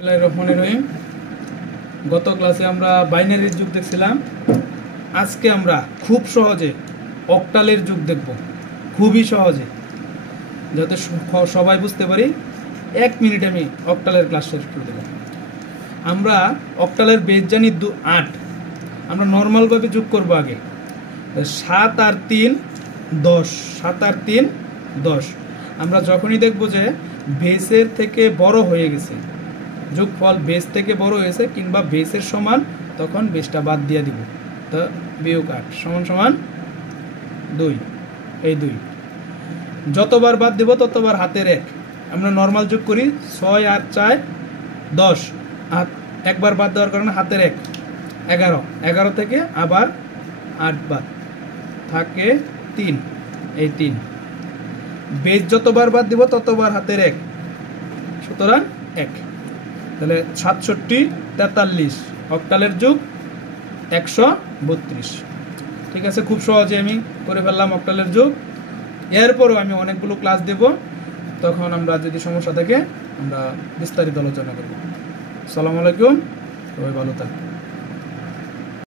বিসমিল্লাহির রহমানির রহিম। গত ক্লাসে আমরা বাইনারির যুগ দেখছিলাম। আজকে আমরা খুব সহজে অক্টালের যুগ দেখব, খুবই সহজে, যাতে সবাই বুঝতে পারি। 1 মিনিট আমি অক্টালের ক্লাস শেষ করে দেব। আমরা অক্টালের বেস জানি 8। আমরা নর্মালভাবে যোগ করব। আগে 7 আর 3 10, 7 আর 3 10। আমরা যখনই দেখব যে বেসের থেকে বড় হয়ে গেছে, যোগফল বেস থেকে বড় হয়েছে কিংবা বেসের সমান, তখন বেসটা বাদ দিয়ে দিব। তো বিয়োগ 8 সমান সমান 2। এই 2 যতবার বাদ দিব ততবার হাতের 1। আমরা নর্মাল যোগ করি 6 আর 4 10, আর একবার বাদ দেওয়ার কারণে হাতের 1 11। 11 থেকে আবার 8 বাদ থাকে 3। এই 3 বেস যতবার বাদ দিব ততবার হাতের 1, সুতরাং 1। তাহলে 67 43 অক্টালের যুগ 132। ঠিক আছে, খুব সহজে আমি করে ফেললাম অক্টালের যুগ। এরপরও আমি অনেকগুলো ক্লাস দেব, তখন আমরা যদি সমস্যা থাকে আমরা বিস্তারিত আলোচনা করব। আসসালামু আলাইকুম, সবাই ভালো থাকবেন।